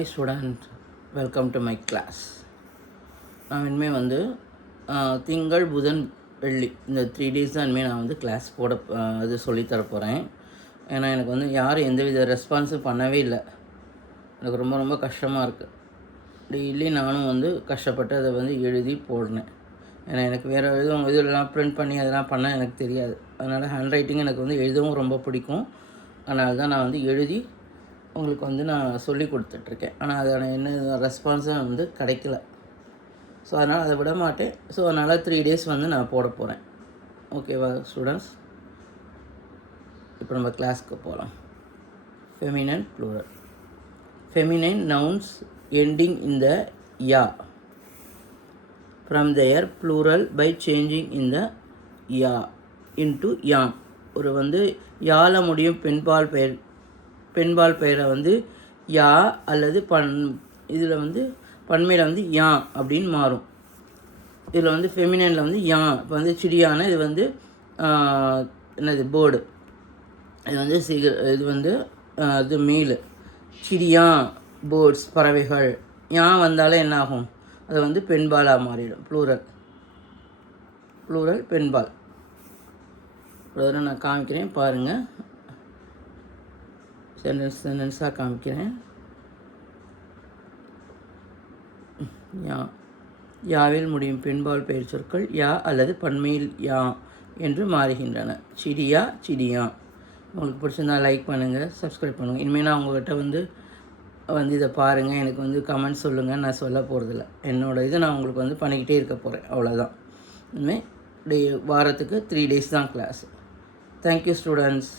Hey student, welcome to my class. நான் இனிமேல் வந்து திங்கள் புதன் வெள்ளி இந்த 3 days தான் இனிமேல் நான் வந்து கிளாஸ் போட இது சொல்லித்தர போகிறேன். ஏன்னா எனக்கு வந்து யாரும் எந்தவித ரெஸ்பான்ஸும் பண்ணவே இல்லை. எனக்கு ரொம்ப ரொம்ப கஷ்டமாக இருக்குது. டெய்லி நானும் வந்து கஷ்டப்பட்டு அதை வந்து எழுதி போடுறேன். ஏன்னா எனக்கு வேறு எதுவும் இதெல்லாம் ப்ரிண்ட் பண்ணி அதெல்லாம் பண்ண எனக்கு தெரியாது. அதனால் ஹேண்ட் ரைட்டிங் எனக்கு வந்து எழுதவும் ரொம்ப பிடிக்கும். அதனால தான் நான் வந்து எழுதி உங்களுக்கு வந்து நான் சொல்லி கொடுத்துட்ருக்கேன். ஆனால் அதான என்ன ரெஸ்பான்ஸும் வந்து கிடைக்கல. ஸோ அதனால் அதை விட மாட்டேன். ஸோ அதனால் 3 days வந்து நான் போட போகிறேன். ஓகேவா ஸ்டூடெண்ட்ஸ்? இப்போ நம்ம கிளாஸ்க்கு போகலாம். Feminine plural. Feminine nouns ending in the ya from their plural by changing in the ya into yam. ஒரு வந்து யால முடியும் பெண்பால் பெயரை வந்து யா அல்லது இதில் வந்து பன்மையில் வந்து யா அப்படின்னு மாறும். இதில் வந்து ஃபெமினைனில் வந்து யா. இப்போ வந்து சிடியான இது வந்து என்னது பேர்டு, இது வந்து இது வந்து இது மீல். சிடியா பேர்ட்ஸ் பறவைகள். யா வந்தாலே என்ன ஆகும்? அது வந்து பெண்பாலாக மாறிடும். ப்ளூரல் பெண்பால். ஒரு நான் காமிக்கிறேன் பாருங்கள். சென்டென்ஸாக காமிக்கிறேன். யாவில் முடியும் பெண்பால் பெயர் சொற்கள் யா அல்லது பன்மையில் யா என்று மாறுகின்றன. சிடியா. உங்களுக்கு பிடிச்சிருந்தா லைக் பண்ணுங்கள், சப்ஸ்கிரைப் பண்ணுங்கள். இனிமேல் நான் உங்கள்கிட்ட வந்து இதை பாருங்கள், எனக்கு வந்து கமெண்ட் சொல்லுங்கள். நான் சொல்ல போகிறதில்ல. என்னோடய இது நான் உங்களுக்கு வந்து பண்ணிக்கிட்டே இருக்க போகிறேன். அவ்வளோதான். இனிமேல் வாரத்துக்கு 3 days தான் கிளாஸ். Thank you students.